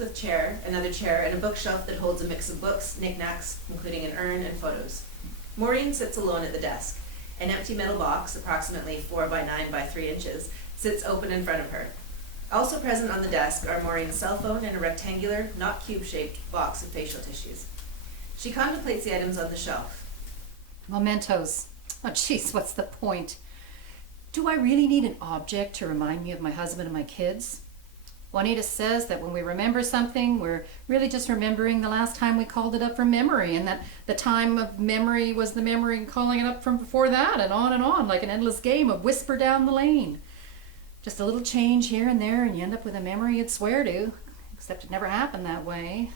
with chair, another chair, and a bookshelf that holds a mix of books, knickknacks, including an urn and photos. Maureen sits alone at the desk. An empty metal box, approximately 4 by 9 by 3 inches, sits open in front of her. Also present on the desk are Maureen's cell phone and a rectangular, not cube-shaped box of facial tissues. She contemplates the items on the shelf. Mementos. Oh, jeez, what's the point? Do I really need an object to remind me of my husband and my kids? Juanita says that when we remember something, we're really just remembering the last time we called it up from memory, and that the time of memory was the memory and calling it up from before that, and on, like an endless game of whisper down the lane. Just a little change here and there, and you end up with a memory you'd swear to, except it never happened that way.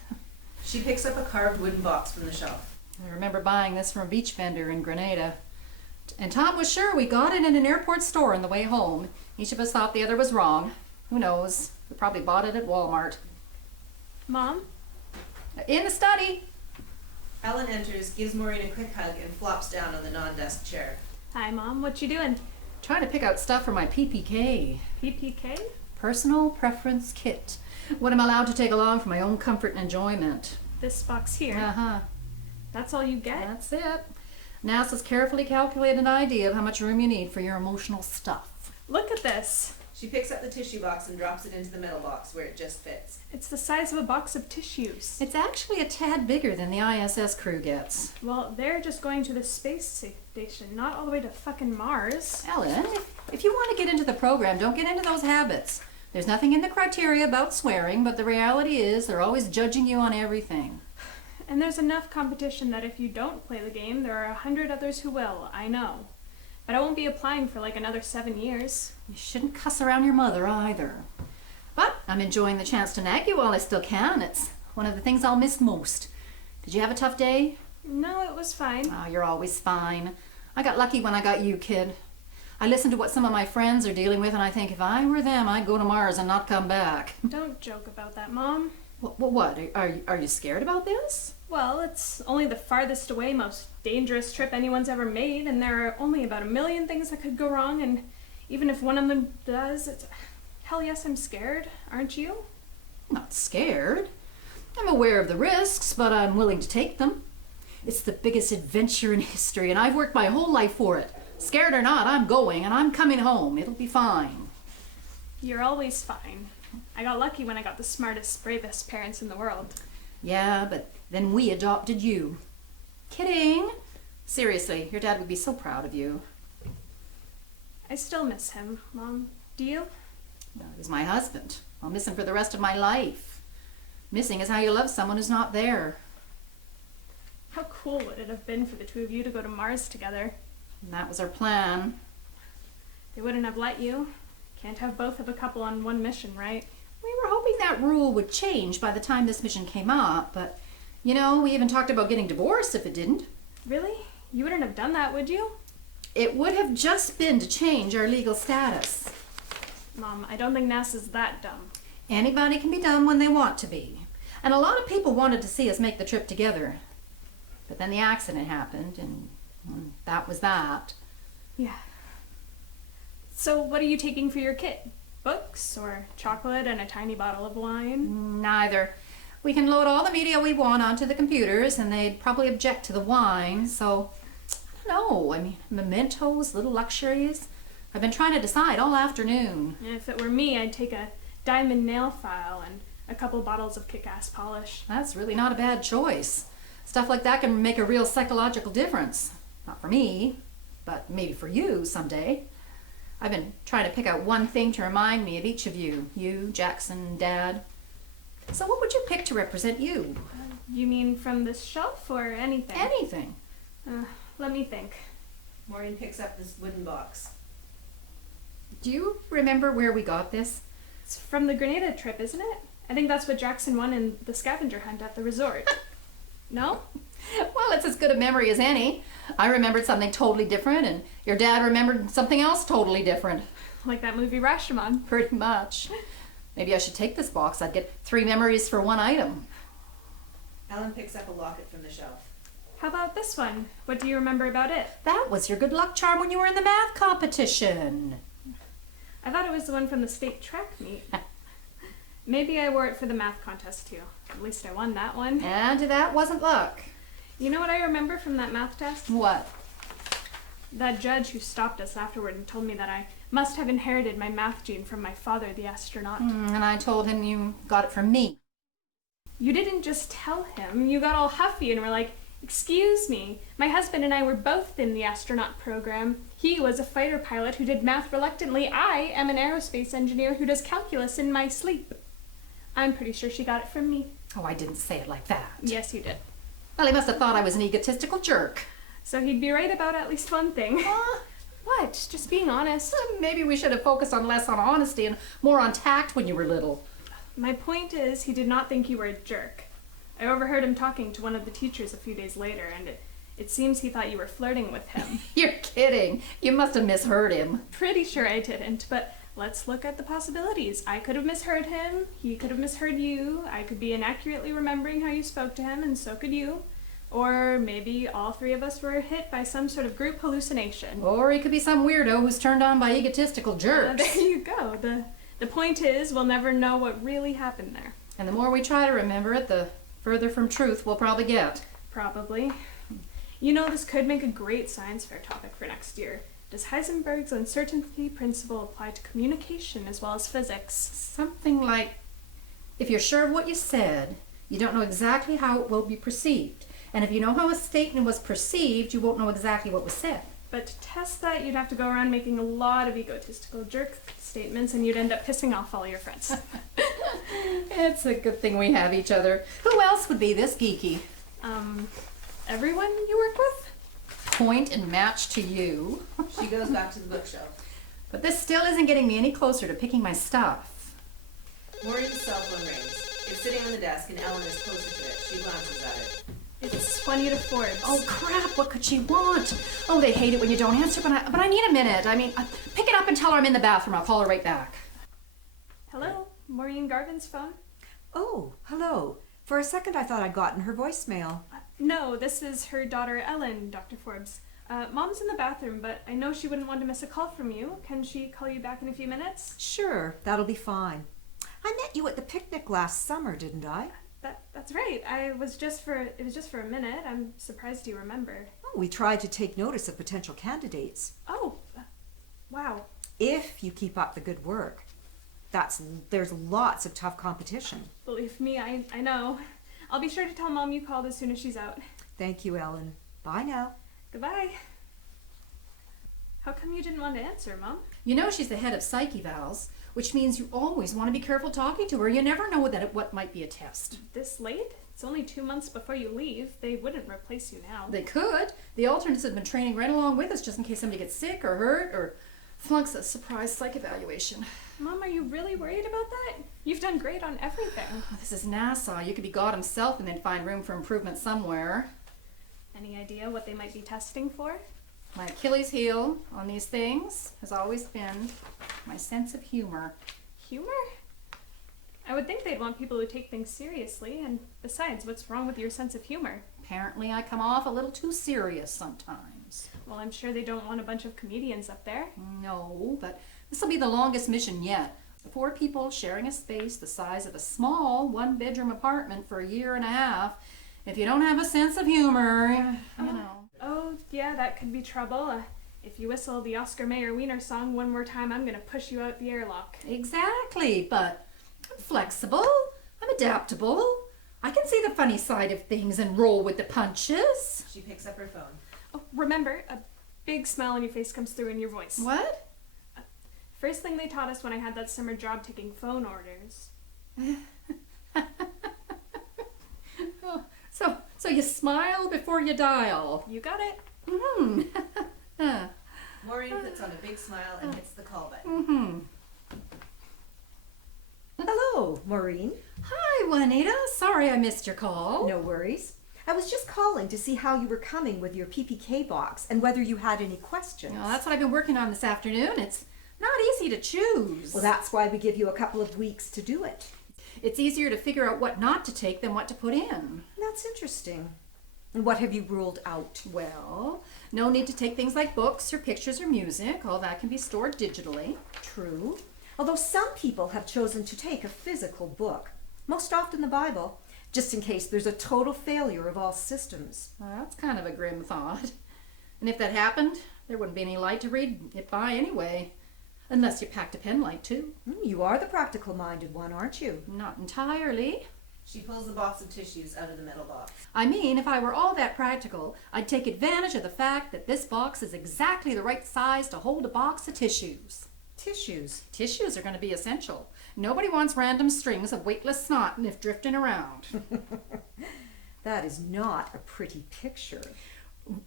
She picks up a carved wooden box from the shelf. I remember buying this from a beach vendor in Grenada. And Tom was sure we got it in an airport store on the way home. Each of us thought the other was wrong. Who knows? We probably bought it at Walmart. Mom? In the study. Ellen enters, gives Maureen a quick hug, and flops down on the non-desk chair. Hi, Mom. What you doing? Trying to pick out stuff for my PPK. PPK? Personal Preference Kit. What I'm allowed to take along for my own comfort and enjoyment. This box here. Uh-huh. That's all you get? That's it. NASA's carefully calculated an idea of how much room you need for your emotional stuff. Look at this. She picks up the tissue box and drops it into the metal box where it just fits. It's the size of a box of tissues. It's actually a tad bigger than the ISS crew gets. Well, they're just going to the space station, not all the way to fucking Mars. Ellen, if you want to get into the program, don't get into those habits. There's nothing in the criteria about swearing, but the reality is they're always judging you on everything. And there's enough competition that if you don't play the game, there are 100 others who will, I know. But I won't be applying for like another 7 years. You shouldn't cuss around your mother either. But I'm enjoying the chance to nag you while I still can. It's one of the things I'll miss most. Did you have a tough day? No, it was fine. Oh, you're always fine. I got lucky when I got you, kid. I listen to what some of my friends are dealing with, and I think if I were them, I'd go to Mars and not come back. Don't joke about that, Mom. What? Are you scared about this? Well, it's only the farthest away, most dangerous trip anyone's ever made, and there are only about 1 million things that could go wrong, and even if one of them does, it's... Hell yes, I'm scared. Aren't you? Not scared. I'm aware of the risks, but I'm willing to take them. It's the biggest adventure in history, and I've worked my whole life for it. Scared or not, I'm going, and I'm coming home. It'll be fine. You're always fine. I got lucky when I got the smartest, bravest parents in the world. Yeah, but then we adopted you. Kidding. Seriously, your dad would be so proud of you. I still miss him, Mom. Do you? Well, he was my husband. I'll miss him for the rest of my life. Missing is how you love someone who's not there. How cool would it have been for the two of you to go to Mars together? And that was our plan. They wouldn't have let you. Can't have both of a couple on one mission, right? We were hoping that rule would change by the time this mission came up, but, you know, we even talked about getting divorced if it didn't. Really? You wouldn't have done that, would you? It would have just been to change our legal status. Mom, I don't think NASA's that dumb. Anybody can be dumb when they want to be. And a lot of people wanted to see us make the trip together. But then the accident happened, and that was that. Yeah. So what are you taking for your kit? Books or chocolate and a tiny bottle of wine? Neither. We can load all the media we want onto the computers, and they'd probably object to the wine, so I don't know. I mean, mementos, little luxuries. I've been trying to decide all afternoon. If it were me, I'd take a diamond nail file and a couple bottles of kick-ass polish. That's really not a bad choice. Stuff like that can make a real psychological difference. Not for me, but maybe for you someday. I've been trying to pick out one thing to remind me of each of you. You, Jackson, Dad. So what would you pick to represent you? You mean from this shelf or anything? Anything. Let me think. Maureen picks up this wooden box. Do you remember where we got this? It's from the Grenada trip, isn't it? I think that's what Jackson won in the scavenger hunt at the resort. No? Well, it's as good a memory as any. I remembered something totally different, and your dad remembered something else totally different. Like that movie Rashomon. Pretty much. Maybe I should take this box. I'd get 3 memories for 1 item. Ellen picks up a locket from the shelf. How about this one? What do you remember about it? That was your good luck charm when you were in the math competition. I thought it was the one from the state track meet. Maybe I wore it for the math contest too. At least I won that one. And that wasn't luck. You know what I remember from that math test? What? That judge who stopped us afterward and told me that I must have inherited my math gene from my father, the astronaut. And I told him you got it from me. You didn't just tell him. You got all huffy and were like, "Excuse me, my husband and I were both in the astronaut program. He was a fighter pilot who did math reluctantly. I am an aerospace engineer who does calculus in my sleep." I'm pretty sure she got it from me. Oh, I didn't say it like that. Yes, you did. Well, he must have thought I was an egotistical jerk. So he'd be right about at least one thing. What? Just being honest. Maybe we should have focused on less on honesty and more on tact when you were little. My point is, he did not think you were a jerk. I overheard him talking to one of the teachers a few days later, and it seems he thought you were flirting with him. You're kidding. You must have misheard him. Pretty sure I didn't, but let's look at the possibilities. I could have misheard him, he could have misheard you, I could be inaccurately remembering how you spoke to him, and so could you. Or maybe all three of us were hit by some sort of group hallucination. Or he could be some weirdo who's turned on by egotistical jerks. There you go. The point is, we'll never know what really happened there. And the more we try to remember it, the further from truth we'll probably get. Probably. You know, this could make a great science fair topic for next year. Does Heisenberg's uncertainty principle apply to communication as well as physics? Something like, if you're sure of what you said, you don't know exactly how it will be perceived. And if you know how a statement was perceived, you won't know exactly what was said. But to test that, you'd have to go around making a lot of egotistical jerk statements, and you'd end up pissing off all your friends. It's a good thing we have each other. Who else would be this geeky? Everyone you work with? Point and match to you. She goes back to the bookshelf. But this still isn't getting me any closer to picking my stuff. Maureen's cell phone rings. It's sitting on the desk and Ellen is closer to it. She glances at it. It's Juanita Forbes. Oh crap, what could she want? Oh, they hate it when you don't answer, but I need a minute. Pick it up and tell her I'm in the bathroom. I'll call her right back. Hello? Maureen Garvin's phone? Oh, hello. For a second I thought I'd gotten her voicemail. No, this is her daughter Ellen, Dr. Forbes. Mom's in the bathroom, but I know she wouldn't want to miss a call from you. Can she call you back in a few minutes? Sure, that'll be fine. I met you at the picnic last summer, didn't I? That's right. It was just for a minute. I'm surprised you remember. Oh, we tried to take notice of potential candidates. Oh, wow. If you keep up the good work. There's lots of tough competition. Believe me, I know. I'll be sure to tell Mom you called as soon as she's out. Thank you, Ellen. Bye now. Goodbye. How come you didn't want to answer, Mom? You know she's the head of psyche vals, which means you always want to be careful talking to her. You never know what might be a test. This late? It's only 2 months before you leave. They wouldn't replace you now. They could. The alternates have been training right along with us just in case somebody gets sick or hurt or flunks a surprise psych evaluation. Mom, are you really worried about that? You've done great on everything. Oh, this is NASA. You could be God himself and then find room for improvement somewhere. Any idea what they might be testing for? My Achilles heel on these things has always been my sense of humor. Humor? I would think they'd want people who take things seriously, and besides, what's wrong with your sense of humor? Apparently I come off a little too serious sometimes. Well, I'm sure they don't want a bunch of comedians up there. No, but this will be the longest mission yet. 4 people sharing a space the size of a small 1-bedroom apartment for a year and a half. If you don't have a sense of humor, you know. Oh, yeah, that could be trouble. If you whistle the Oscar Mayer Wiener song one more time, I'm gonna push you out the airlock. Exactly, but I'm flexible. I'm adaptable. I can see the funny side of things and roll with the punches. She picks up her phone. Oh, remember, a big smile on your face comes through in your voice. What? First thing they taught us when I had that summer job taking phone orders. So you smile before you dial. You got it. Mm-hmm. Maureen puts on a big smile and hits the call button. Mm-hmm. Hello, Maureen. Hi, Juanita. Sorry I missed your call. No worries. I was just calling to see how you were coming with your PPK box and whether you had any questions. Well, that's what I've been working on this afternoon. It's not easy to choose. Well, that's why we give you a couple of weeks to do it. It's easier to figure out what not to take than what to put in. That's interesting. And what have you ruled out? Well, no need to take things like books or pictures or music. All that can be stored digitally. True. Although some people have chosen to take a physical book, most often the Bible, just in case there's a total failure of all systems. Well, that's kind of a grim thought. And if that happened, there wouldn't be any light to read it by anyway. Unless you packed a pen light too. You are the practical-minded one, aren't you? Not entirely. She pulls the box of tissues out of the metal box. I mean, if I were all that practical, I'd take advantage of the fact that this box is exactly the right size to hold a box of tissues. Tissues. Tissues are going to be essential. Nobody wants random strings of weightless snot if drifting around. That is not a pretty picture.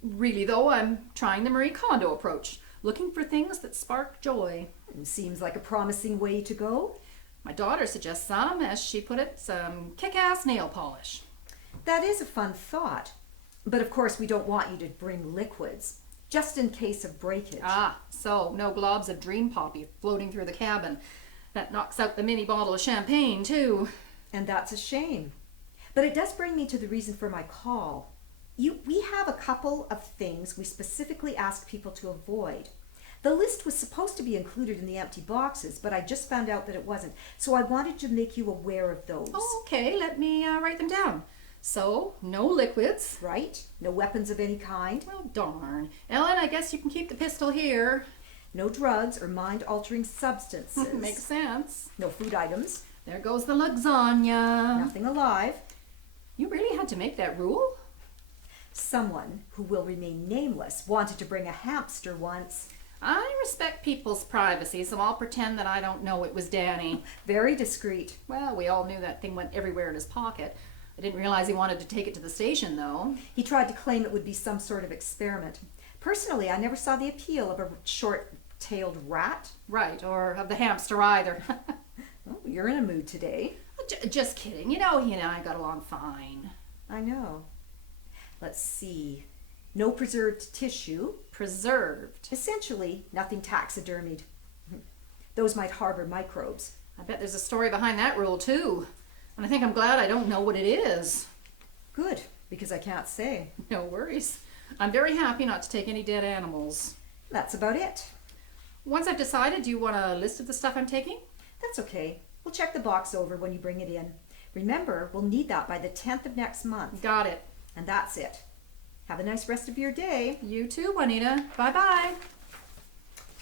Really, though, I'm trying the Marie Kondo approach, looking for things that spark joy. Seems like a promising way to go. My daughter suggests some, as she put it, some kick-ass nail polish. That is a fun thought. But of course we don't want you to bring liquids, just in case of breakage. Ah, so no globs of Dream Poppy floating through the cabin. That knocks out the mini bottle of champagne, too. And that's a shame. But it does bring me to the reason for my call. We have a couple of things we specifically ask people to avoid. The list was supposed to be included in the empty boxes, but I just found out that it wasn't. So I wanted to make you aware of those. Oh, okay, let me write them down. So, no liquids. Right? No weapons of any kind. Well, darn. Ellen, I guess you can keep the pistol here. No drugs or mind-altering substances. Makes sense. No food items. There goes the lasagna. Nothing alive. You really had to make that rule? Someone who will remain nameless wanted to bring a hamster once. I respect people's privacy, so I'll pretend that I don't know it was Danny. Very discreet. Well, we all knew that thing went everywhere in his pocket. I didn't realize he wanted to take it to the station, though. He tried to claim it would be some sort of experiment. Personally, I never saw the appeal of a short-tailed rat. Right, or of the hamster either. Oh, you're in a mood today. Just kidding. You know, he and I got along fine. I know. Let's see. No preserved tissue. Preserved. Essentially, nothing taxidermied. Those might harbor microbes. I bet there's a story behind that rule, too. And I think I'm glad I don't know what it is. Good, because I can't say. No worries. I'm very happy not to take any dead animals. That's about it. Once I've decided, do you want a list of the stuff I'm taking? That's okay. We'll check the box over when you bring it in. Remember, we'll need that by the 10th of next month. Got it. And that's it. Have a nice rest of your day. You too, Juanita. Bye-bye.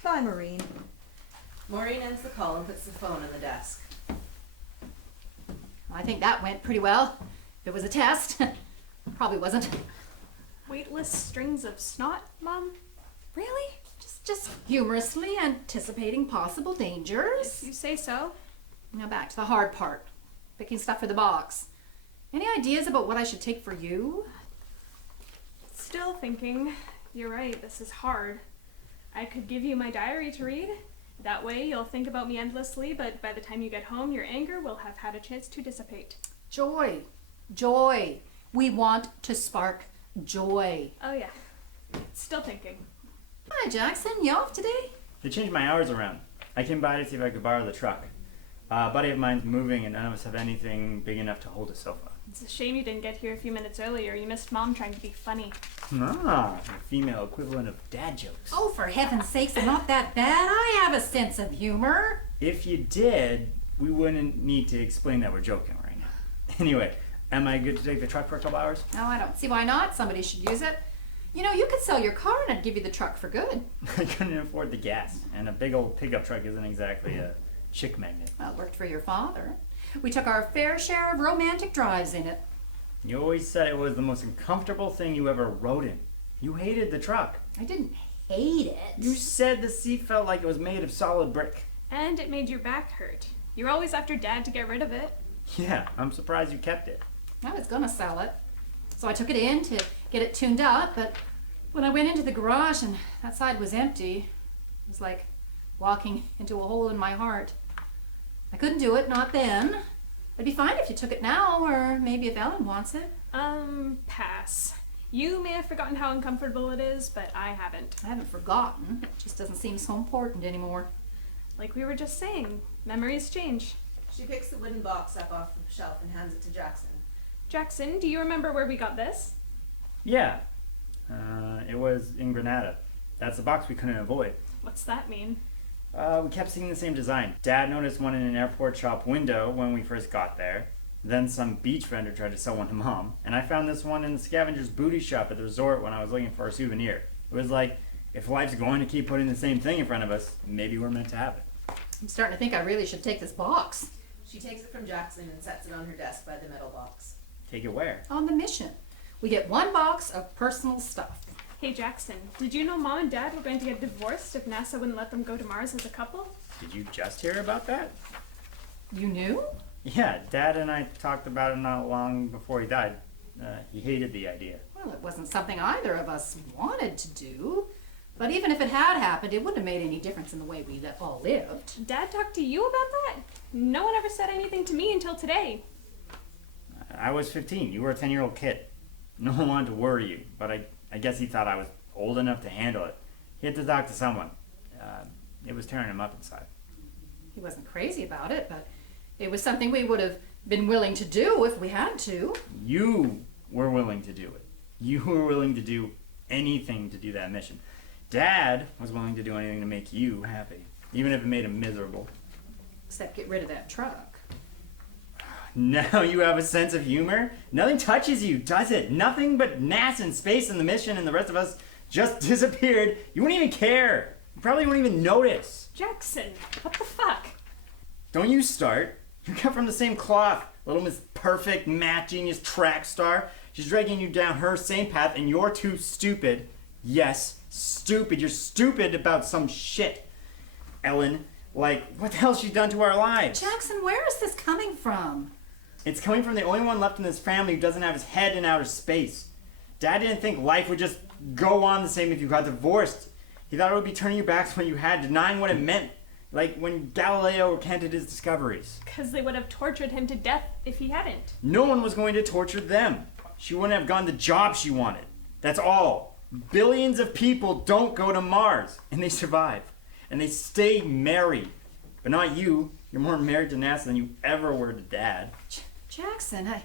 Bye, Maureen. Maureen ends the call and puts the phone on the desk. I think that went pretty well. If it was a test. Probably wasn't. Weightless strings of snot, Mom? Really? Just humorously anticipating possible dangers. If you say so. Now back to the hard part. Picking stuff for the box. Any ideas about what I should take for you? Still thinking. You're right, this is hard. I could give you my diary to read. That way you'll think about me endlessly, but by the time you get home, your anger will have had a chance to dissipate. Joy. Joy. We want to spark joy. Oh yeah. Still thinking. Hi, Jackson. You off today? They changed my hours around. I came by to see if I could borrow the truck. A buddy of mine's moving and none of us have anything big enough to hold a sofa. It's a shame you didn't get here a few minutes earlier. You missed Mom trying to be funny. Ah, the female equivalent of dad jokes. Oh, for heaven's sakes, I'm not that bad. I have a sense of humor. If you did, we wouldn't need to explain that we're joking right now. Anyway, am I good to take the truck for a couple hours? No, I don't see why not. Somebody should use it. You know, you could sell your car and I'd give you the truck for good. I couldn't afford the gas, and a big old pickup truck isn't exactly a chick magnet. Well, it worked for your father. We took our fair share of romantic drives in it. You always said it was the most uncomfortable thing you ever rode in. You hated the truck. I didn't hate it. You said the seat felt like it was made of solid brick. And it made your back hurt. You're always after Dad to get rid of it. Yeah, I'm surprised you kept it. I was gonna sell it. So I took it in to get it tuned up, but when I went into the garage and that side was empty, it was like walking into a hole in my heart. I couldn't do it, not then. It'd be fine if you took it now, or maybe if Ellen wants it. Pass. You may have forgotten how uncomfortable it is, but I haven't. I haven't forgotten. It just doesn't seem so important anymore. Like we were just saying, memories change. She picks the wooden box up off the shelf and hands it to Jackson. Jackson, do you remember where we got this? Yeah, it was in Granada. That's the box we couldn't avoid. What's that mean? We kept seeing the same design. Dad noticed one in an airport shop window when we first got there. Then some beach vendor tried to sell one to Mom. And I found this one in the scavenger's booty shop at the resort when I was looking for a souvenir. It was like, if life's going to keep putting the same thing in front of us, maybe we're meant to have it. I'm starting to think I really should take this box. She takes it from Jackson and sets it on her desk by the metal box. Take it where? On the mission. We get one box of personal stuff. Hey Jackson, did you know Mom and Dad were going to get divorced if NASA wouldn't let them go to Mars as a couple? Did you just hear about that? You knew? Yeah, Dad and I talked about it not long before he died. He hated the idea. Well, it wasn't something either of us wanted to do. But even if it had happened, it wouldn't have made any difference in the way we all lived. Dad talked to you about that? No one ever said anything to me until today. I was 15. You were a 10-year-old kid. No one wanted to worry you, but I guess he thought I was old enough to handle it. He had to talk to someone. It was tearing him up inside. He wasn't crazy about it, but it was something we would have been willing to do if we had to. You were willing to do it. You were willing to do anything to do that mission. Dad was willing to do anything to make you happy, even if it made him miserable. Except get rid of that truck. Now you have a sense of humor? Nothing touches you, does it? Nothing but NASA and space and the mission and the rest of us just disappeared. You wouldn't even care. You probably wouldn't even notice. Jackson, what the fuck? Don't you start. You come from the same cloth. Little Miss Perfect, math genius, track star. She's dragging you down her same path and you're too stupid. Yes, stupid. You're stupid about some shit. Ellen, like, what the hell's she done to our lives? Jackson, where is this coming from? It's coming from the only one left in this family who doesn't have his head in outer space. Dad didn't think life would just go on the same if you got divorced. He thought it would be turning your backs when you had, denying what it meant. Like when Galileo recanted his discoveries. Because they would have tortured him to death if he hadn't. No one was going to torture them. She wouldn't have gotten the job she wanted. That's all. Billions of people don't go to Mars, and they survive. And they stay married. But not you. You're more married to NASA than you ever were to Dad. Jackson, I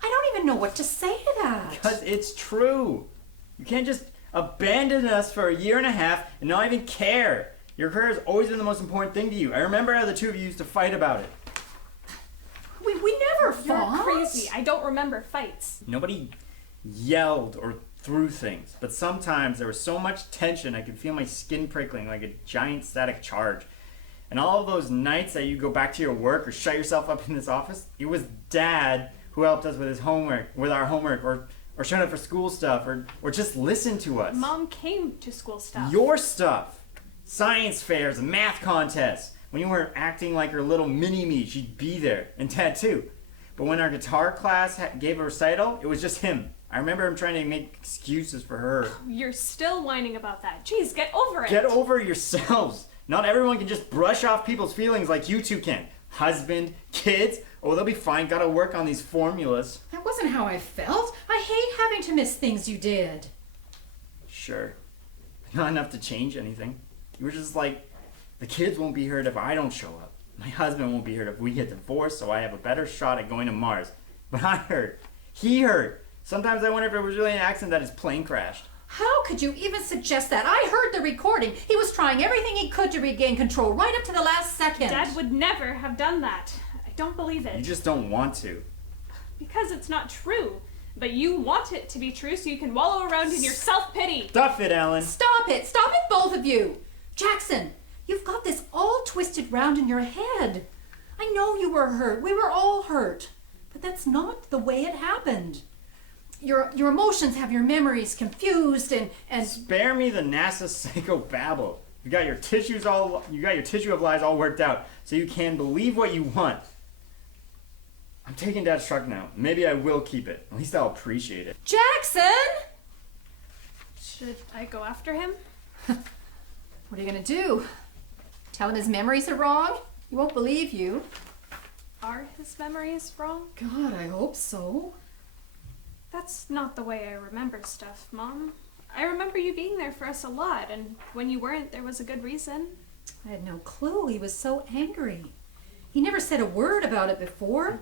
don't even know what to say to that. Because it's true. You can't just abandon us for a year and a half and not even care. Your career has always been the most important thing to you. I remember how the two of you used to fight about it. We never You're fought. crazy. I don't remember fights. Nobody yelled or threw things, but sometimes there was so much tension I could feel my skin prickling like a giant static charge. And all of those nights that you go back to your work or shut yourself up in this office, it was Dad who helped us with his homework, with our homework, or showed up for school stuff, or just listened to us. Mom came to school stuff. Your stuff. Science fairs and math contests. When you weren't acting like her little mini-me, she'd be there. And Dad too. But when our guitar class gave a recital, it was just him. I remember him trying to make excuses for her. You're still whining about that. Jeez, get over it. Get over yourselves. Not everyone can just brush off people's feelings like you two can. Husband, kids, oh, they'll be fine. Gotta work on these formulas. That wasn't how I felt. I hate having to miss things you did. Sure. Not enough to change anything. You were just like, the kids won't be hurt if I don't show up. My husband won't be hurt if we get divorced, so I have a better shot at going to Mars. But I hurt. He hurt. Sometimes I wonder if it was really an accident that his plane crashed. How could you even suggest that? I heard the recording. He was trying everything he could to regain control right up to the last second. Dad would never have done that. I don't believe it. You just don't want to. Because it's not true. But you want it to be true so you can wallow around in your self-pity. Stuff it, Ellen. Stop it! Stop it, both of you! Jackson, you've got this all twisted round in your head. I know you were hurt. We were all hurt. But that's not the way it happened. Your emotions have your memories confused and Spare me the NASA psychobabble. You got your tissue of lies all worked out, so you can believe what you want. I'm taking Dad's truck now. Maybe I will keep it. At least I'll appreciate it. Jackson! Should I go after him? What are you gonna do? Tell him his memories are wrong? He won't believe you. Are his memories wrong? God, I hope so. That's not the way I remember stuff, Mom. I remember you being there for us a lot, and when you weren't, there was a good reason. I had no clue he was so angry. He never said a word about it before.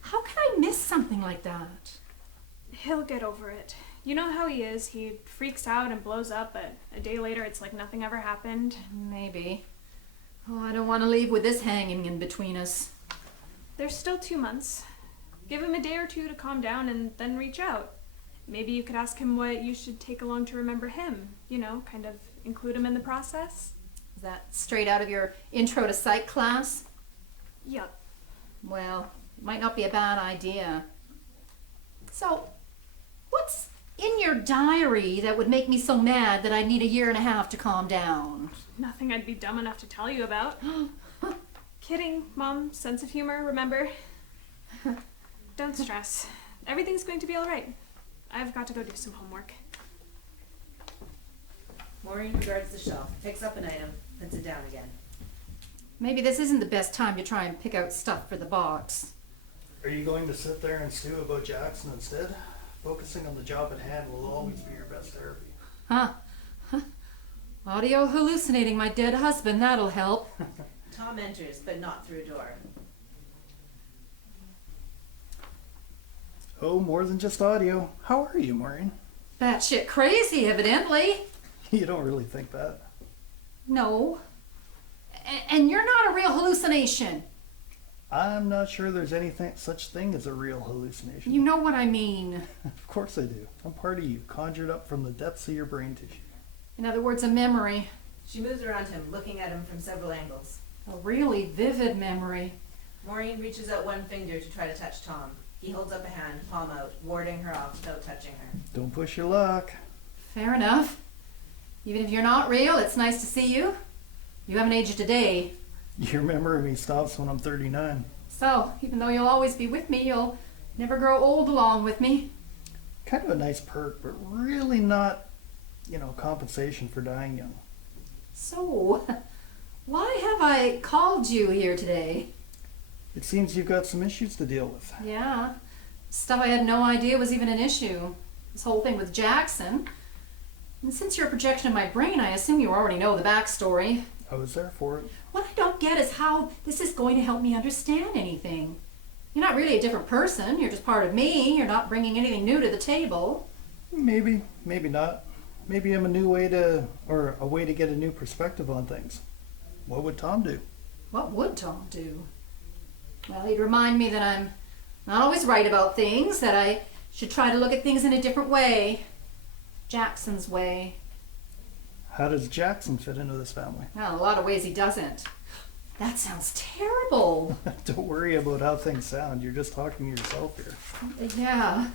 How can I miss something like that? He'll get over it. You know how he is. He freaks out and blows up, but a day later it's like nothing ever happened. Maybe. Oh, I don't want to leave with this hanging in between us. There's still 2 months. Give him a day or two to calm down and then reach out. Maybe you could ask him what you should take along to remember him. You know, kind of include him in the process. Is that straight out of your intro to psych class? Yup. Well, it might not be a bad idea. So, what's in your diary that would make me so mad that I'd need a year and a half to calm down? Nothing I'd be dumb enough to tell you about. Kidding, Mom. Sense of humor, remember? Don't stress. Everything's going to be alright. I've got to go do some homework. Maureen regards the shelf, picks up an item, puts it down again. Maybe this isn't the best time to try and pick out stuff for the box. Are you going to sit there and stew about Jackson instead? Focusing on the job at hand will always be your best therapy. Huh. Audio hallucinating my dead husband, that'll help. Tom enters, but not through a door. Oh, more than just audio. How are you, Maureen? Batshit crazy, evidently. You don't really think that. No. And you're not a real hallucination. I'm not sure there's anything such thing as a real hallucination. You know what I mean. Of course I do. I'm part of you, conjured up from the depths of your brain tissue. In other words, a memory. She moves around him, looking at him from several angles. A really vivid memory. Maureen reaches out one finger to try to touch Tom. He holds up a hand, palm out, warding her off without touching her. Don't push your luck. Fair enough. Even if you're not real, it's nice to see you. You haven't aged a day. Your memory of me stops when I'm 39. So, even though you'll always be with me, you'll never grow old along with me. Kind of a nice perk, but really not, compensation for dying young. So, why have I called you here today? It seems you've got some issues to deal with. Yeah, stuff I had no idea was even an issue. This whole thing with Jackson. And since you're a projection of my brain, I assume you already know the backstory. I was there for it. What I don't get is how this is going to help me understand anything. You're not really a different person. You're just part of me. You're not bringing anything new to the table. Maybe, maybe not. Maybe I'm a way to get a new perspective on things. What would Tom do? What would Tom do? Well, he'd remind me that I'm not always right about things, that I should try to look at things in a different way. Jackson's way. How does Jackson fit into this family? Well, in a lot of ways he doesn't. That sounds terrible. Don't worry about how things sound. You're just talking to yourself here. Yeah.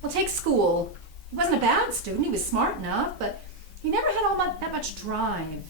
Well, take school. He wasn't a bad student. He was smart enough, but he never had that much drive.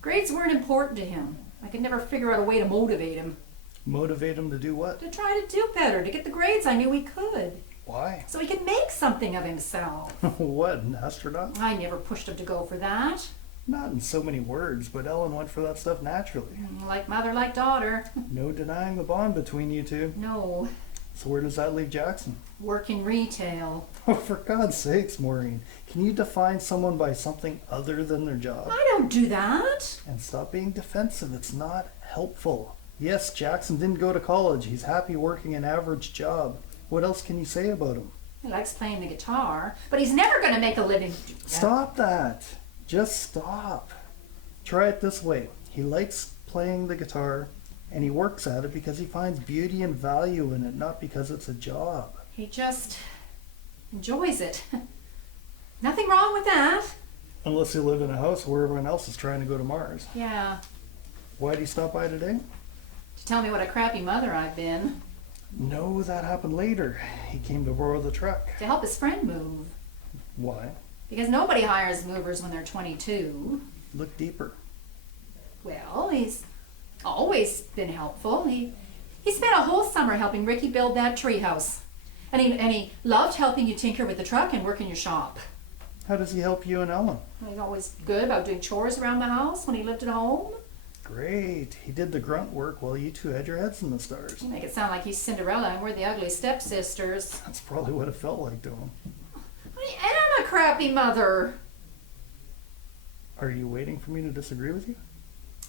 Grades weren't important to him. I could never figure out a way to motivate him. Motivate him to do what? To try to do better, to get the grades I knew he could. Why? So he could make something of himself. What, an astronaut? I never pushed him to go for that. Not in so many words, but Ellen went for that stuff naturally. Like mother, like daughter. No denying the bond between you two. No. So where does that leave Jackson? Work in retail. Oh, for God's sakes, Maureen. Can you define someone by something other than their job? I don't do that. And stop being defensive. It's not helpful. Yes, Jackson didn't go to college. He's happy working an average job. What else can you say about him? He likes playing the guitar, but he's never going to make a living. Stop that. Just stop. Try it this way. He likes playing the guitar, and he works at it because he finds beauty and value in it, not because it's a job. He just enjoys it. Nothing wrong with that. Unless you live in a house where everyone else is trying to go to Mars. Yeah. Why'd he stop by today? To tell me what a crappy mother I've been. No, that happened later. He came to borrow the truck. To help his friend move. Why? Because nobody hires movers when they're 22. Look deeper. Well, he's always been helpful. He spent a whole summer helping Ricky build that treehouse. And he loved helping you tinker with the truck and work in your shop. How does he help you and Ellen? He's always good about doing chores around the house when he lived at home. Great. He did the grunt work while you two had your heads in the stars. You make it sound like he's Cinderella and we're the ugly stepsisters. That's probably what it felt like to him. And I'm a crappy mother. Are you waiting for me to disagree with you?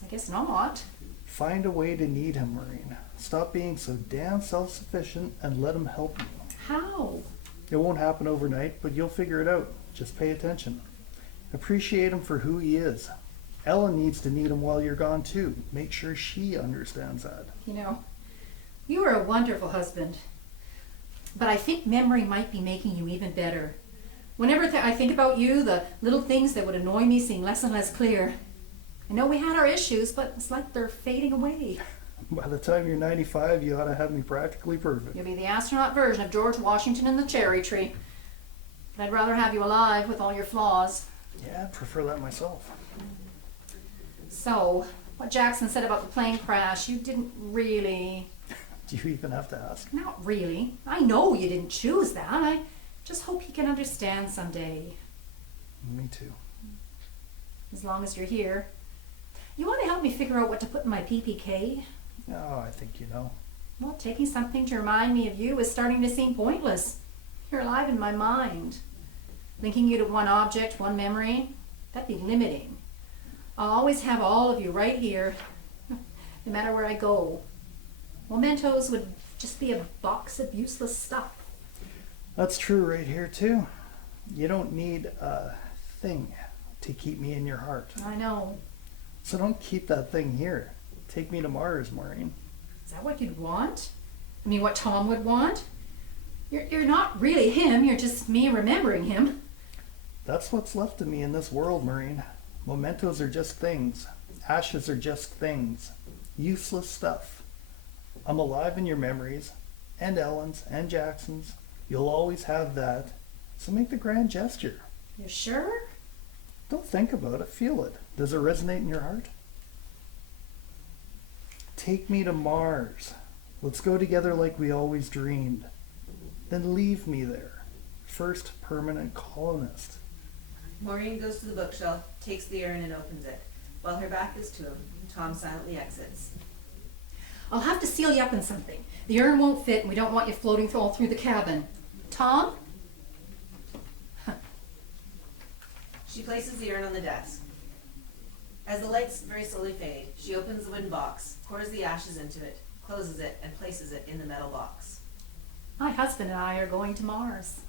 I guess not. Find a way to need him, Maureen. Stop being so damn self-sufficient and let him help you. How? It won't happen overnight, but you'll figure it out. Just pay attention. Appreciate him for who he is. Ellen needs to meet him while you're gone too. Make sure she understands that. You know, you are a wonderful husband. But I think memory might be making you even better. Whenever I think about you, the little things that would annoy me seem less and less clear. I know we had our issues, but it's like they're fading away. By the time you're 95, you ought to have me practically perfect. You'll be the astronaut version of George Washington and the cherry tree. But I'd rather have you alive with all your flaws. Yeah, I'd prefer that myself. So, what Jackson said about the plane crash, you didn't really... Do you even have to ask? Not really. I know you didn't choose that. I just hope he can understand someday. Me too. As long as you're here. You want to help me figure out what to put in my PPK? Oh, I think you know. Well, taking something to remind me of you is starting to seem pointless. You're alive in my mind. Linking you to one object, one memory, that'd be limiting. I'll always have all of you right here, no matter where I go. Mementos would just be a box of useless stuff. That's true right here too. You don't need a thing to keep me in your heart. I know. So don't keep that thing here. Take me to Mars, Maureen. Is that what you'd want? I mean, what Tom would want? You're not really him, you're just me remembering him. That's what's left of me in this world, Maureen. Mementos are just things. Ashes are just things. Useless stuff. I'm alive in your memories, and Ellen's, and Jackson's. You'll always have that. So make the grand gesture. You're sure? Don't think about it, feel it. Does it resonate in your heart? Take me to Mars. Let's go together like we always dreamed. Then leave me there. First permanent colonist. Maureen goes to the bookshelf, takes the urn and opens it. While her back is to him, Tom silently exits. I'll have to seal you up in something. The urn won't fit and we don't want you floating all through the cabin. Tom? She places the urn on the desk. As the lights very slowly fade, she opens the wooden box, pours the ashes into it, closes it, and places it in the metal box. My husband and I are going to Mars.